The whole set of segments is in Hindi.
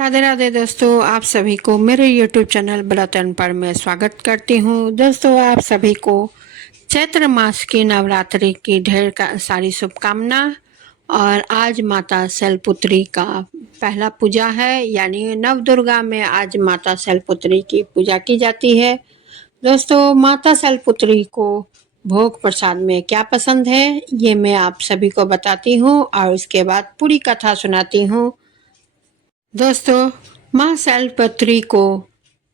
राधे राधे दोस्तों, आप सभी को मेरे YouTube चैनल ब्रतन पर मैं स्वागत करती हूँ। दोस्तों, आप सभी को चैत्र मास की नवरात्रि की ढेर सारी शुभकामना। और आज माता शैलपुत्री का पहला पूजा है, यानी नव दुर्गा में आज माता शैलपुत्री की पूजा की जाती है। दोस्तों, माता शैलपुत्री को भोग प्रसाद में क्या पसंद है ये मैं आप सभी को बताती हूँ और उसके बाद पूरी कथा सुनाती हूँ। दोस्तों, माँ शैलपुत्री को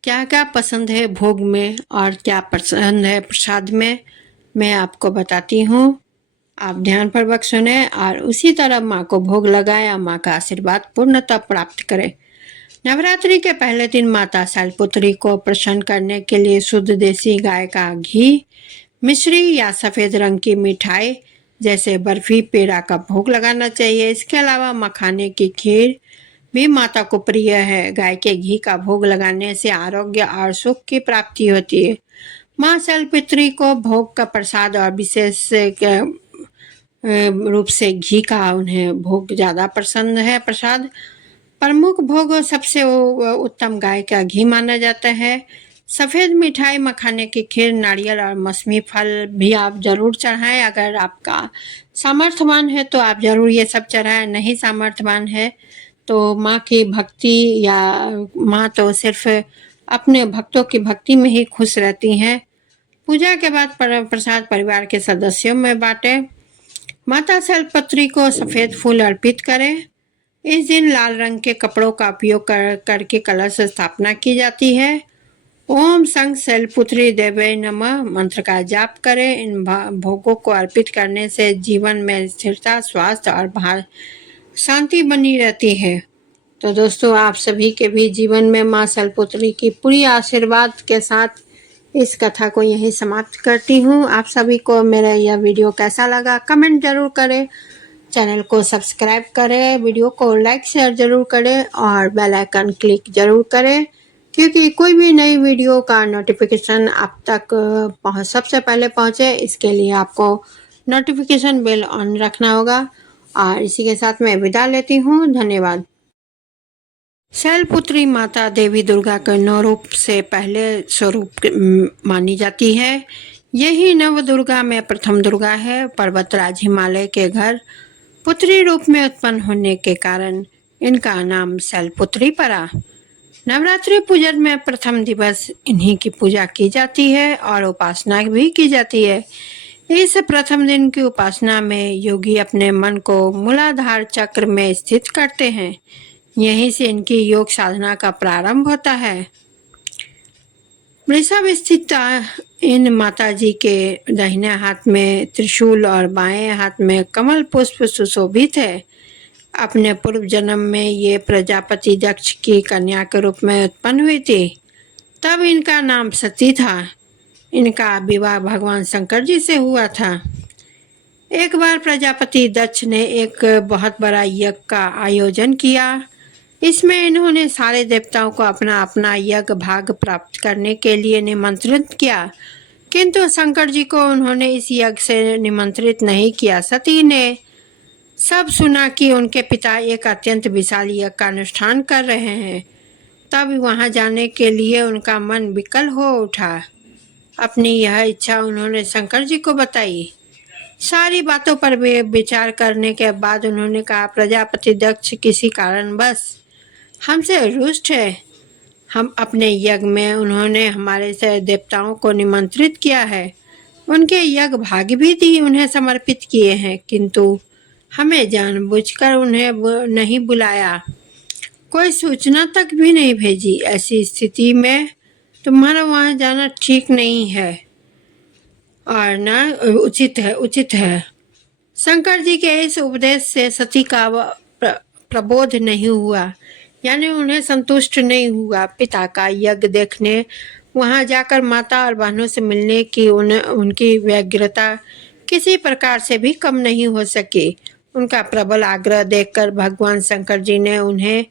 क्या क्या पसंद है भोग में और क्या पसंद है प्रसाद में, मैं आपको बताती हूँ। आप ध्यानपूर्वक सुने और उसी तरह माँ को भोग लगाए, माँ का आशीर्वाद पूर्णतः प्राप्त करें। नवरात्रि के पहले दिन माता शैलपुत्री को प्रसन्न करने के लिए शुद्ध देसी गाय का घी, मिश्री या सफ़ेद रंग की मिठाई जैसे बर्फी, पेड़ा का भोग लगाना चाहिए। इसके अलावा मखाने की खीर भी माता को प्रिय है। गाय के घी का भोग लगाने से आरोग्य और सुख की प्राप्ति होती है। माँ शैलपुत्री को भोग का प्रसाद और विशेष रूप से घी का उन्हें भोग ज़्यादा पसंद है। प्रसाद प्रमुख भोग सबसे उत्तम गाय का घी माना जाता है। सफ़ेद मिठाई, मखाने की खीर, नारियल और मौसमी फल भी आप जरूर चढ़ाएं। अगर आपका सामर्थ्यवान है तो आप जरूर ये सब चढ़ाएं, नहीं सामर्थ्यवान है तो माँ की भक्ति या माँ तो सिर्फ अपने भक्तों की भक्ति में ही खुश रहती हैं। पूजा के बाद प्रसाद परिवार के सदस्यों में बांटे। माता शैलपुत्री को सफ़ेद फूल अर्पित करें। इस दिन लाल रंग के कपड़ों का उपयोग करके कलश स्थापना की जाती है। ओम संग शैलपुत्री देवे नमः मंत्र का जाप करें। इन भोगों को अर्पित करने से जीवन में स्थिरता, स्वास्थ्य और शांति बनी रहती है। तो दोस्तों, आप सभी के भी जीवन में माँ शैलपुत्री की पूरी आशीर्वाद के साथ इस कथा को यहीं समाप्त करती हूँ। आप सभी को मेरा यह वीडियो कैसा लगा कमेंट जरूर करें, चैनल को सब्सक्राइब करें, वीडियो को लाइक शेयर जरूर करें और बेल आइकन क्लिक जरूर करें, क्योंकि कोई भी नई वीडियो का नोटिफिकेशन आप तक सबसे पहले पहुँचे। इसके लिए आपको नोटिफिकेशन बेल ऑन रखना होगा। और इसी के साथ मैं विदा लेती हूँ। धन्यवाद। शैलपुत्री माता देवी दुर्गा के 9 रूप से पहले स्वरूप मानी जाती है। यही नव दुर्गा में प्रथम दुर्गा है। पर्वतराज हिमालय के घर पुत्री रूप में उत्पन्न होने के कारण इनका नाम शैलपुत्री पड़ा। नवरात्रि पूजन में प्रथम दिवस इन्हीं की पूजा की जाती है और उपासना भी की जाती है। इस प्रथम दिन की उपासना में योगी अपने मन को मूलाधार चक्र में स्थित करते हैं। यहीं से इनकी योग साधना का प्रारंभ होता है। वृषभ स्थित इन माताजी के दाहिने हाथ में त्रिशूल और बाएं हाथ में कमल पुष्प सुशोभित है। अपने पूर्व जन्म में ये प्रजापति दक्ष की कन्या के रूप में उत्पन्न हुई थी, तब इनका नाम सती था। इनका विवाह भगवान शंकर जी से हुआ था। एक बार प्रजापति दक्ष ने एक बहुत बड़ा यज्ञ का आयोजन किया। इसमें इन्होंने सारे देवताओं को अपना अपना यज्ञ भाग प्राप्त करने के लिए निमंत्रित किया, किंतु शंकर जी को उन्होंने इस यज्ञ से निमंत्रित नहीं किया। सती ने सब सुना कि उनके पिता एक अत्यंत विशाल यज्ञ का अनुष्ठान कर रहे हैं, तब वहां जाने के लिए उनका मन विकल हो उठा। अपनी यह इच्छा उन्होंने शंकर जी को बताई। सारी बातों पर विचार करने के बाद उन्होंने कहा, प्रजापति दक्ष किसी कारणवश हमसे रुष्ट है। हम अपने यज्ञ में उन्होंने हमारे से देवताओं को निमंत्रित किया है, उनके यज्ञ भाग भी दी उन्हें समर्पित किए हैं, किंतु हमें जानबूझकर उन्हें नहीं बुलाया, कोई सूचना तक भी नहीं भेजी। ऐसी स्थिति में तुम्हारा वहां जाना ठीक नहीं है और ना उचित है। शंकर जी के इस उपदेश से सती का प्रबोध नहीं हुआ, यानी उन्हें संतुष्ट नहीं हुआ। पिता का यज्ञ देखने वहां जाकर माता और बहनों से मिलने की उनकी व्यग्रता किसी प्रकार से भी कम नहीं हो सकी। उनका प्रबल आग्रह देखकर भगवान शंकर जी ने उन्हें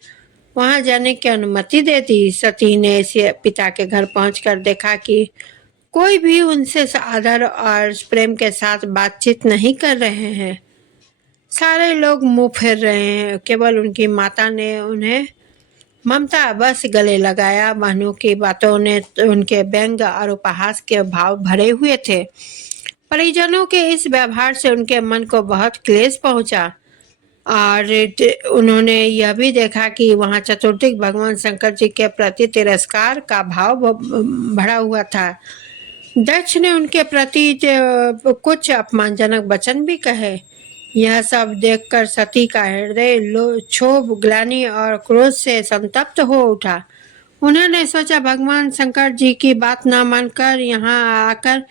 वहां जाने की अनुमति दे दी। सती ने पिता के घर पहुंचकर देखा कि कोई भी उनसे आदर और प्रेम के साथ बातचीत नहीं कर रहे हैं। सारे लोग मुंह फेर रहे हैं। केवल उनकी माता ने उन्हें ममता बस गले लगाया। बहनों की बातों ने उनके व्यंग और उपहास के भाव भरे हुए थे। परिजनों के इस व्यवहार से उनके मन को बहुत क्लेश पहुंचा और उन्होंने यह भी देखा कि वहां चतुर्दिक भगवान शंकर जी के प्रति तिरस्कार का भाव भरा हुआ था। दक्ष ने उनके प्रति कुछ अपमानजनक वचन भी कहे। यह सब देखकर सती का हृदय क्षोभ, ग्लानि और क्रोध से संतप्त हो उठा। उन्होंने सोचा, भगवान शंकर जी की बात न मानकर यहाँ आकर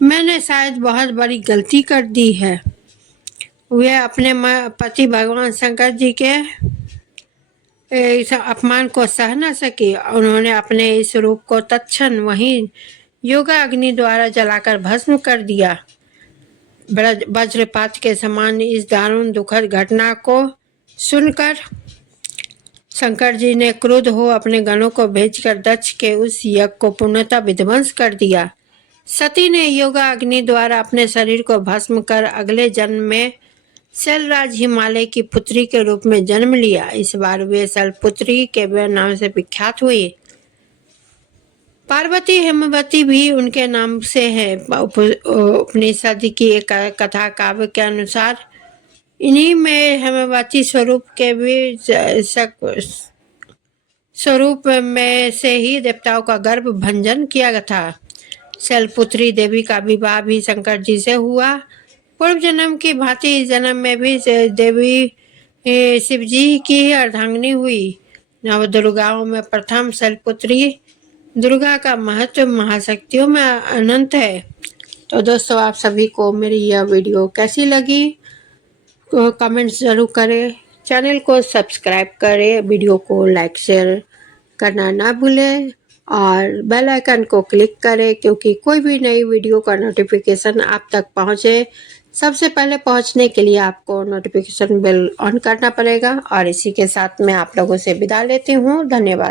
मैंने शायद बहुत बड़ी गलती कर दी है। वे अपने पति भगवान शंकर जी के इस अपमान को सह न सकी। उन्होंने अपने इस रूप को तत्क्षण वहीं योगा अग्नि द्वारा जलाकर भस्म कर दिया। वज्रपात के समान इस दारुण दुखद घटना को सुनकर शंकर जी ने क्रुद्ध हो अपने गणों को भेजकर दक्ष के उस यज्ञ को पूर्णतः विध्वंस कर दिया। सती ने योगा अग्नि द्वारा अपने शरीर को भस्म कर अगले जन्म में शैलराज हिमालय की पुत्री के रूप में जन्म लिया। इस बार वे शैलपुत्री के नाम से विख्यात हुई। पार्वती हेमवती भी उनके नाम से है। उपनिषद की एक कथा काव्य के अनुसार इन्हीं में हेमवती स्वरूप के भी स्वरूप में से ही देवताओं का गर्भ भंजन किया था। शैलपुत्री देवी का विवाह भी शंकर जी से हुआ। पूर्व जन्म की भांति इस जन्म में भी देवी शिव जी की अर्धांगिनी हुई। नवदुर्गाओं में प्रथम शैलपुत्री दुर्गा का महत्व महाशक्तियों में अनंत है। तो दोस्तों, आप सभी को मेरी यह वीडियो कैसी लगी कमेंट्स जरूर करें। चैनल को सब्सक्राइब करें, वीडियो को लाइक शेयर करना ना भूलें और बेल आइकन को क्लिक करें, क्योंकि कोई भी नई वीडियो का नोटिफिकेशन आप तक पहुंचे। सबसे पहले पहुंचने के लिए आपको नोटिफिकेशन बेल ऑन करना पड़ेगा। और इसी के साथ मैं आप लोगों से विदा लेती हूँ। धन्यवाद।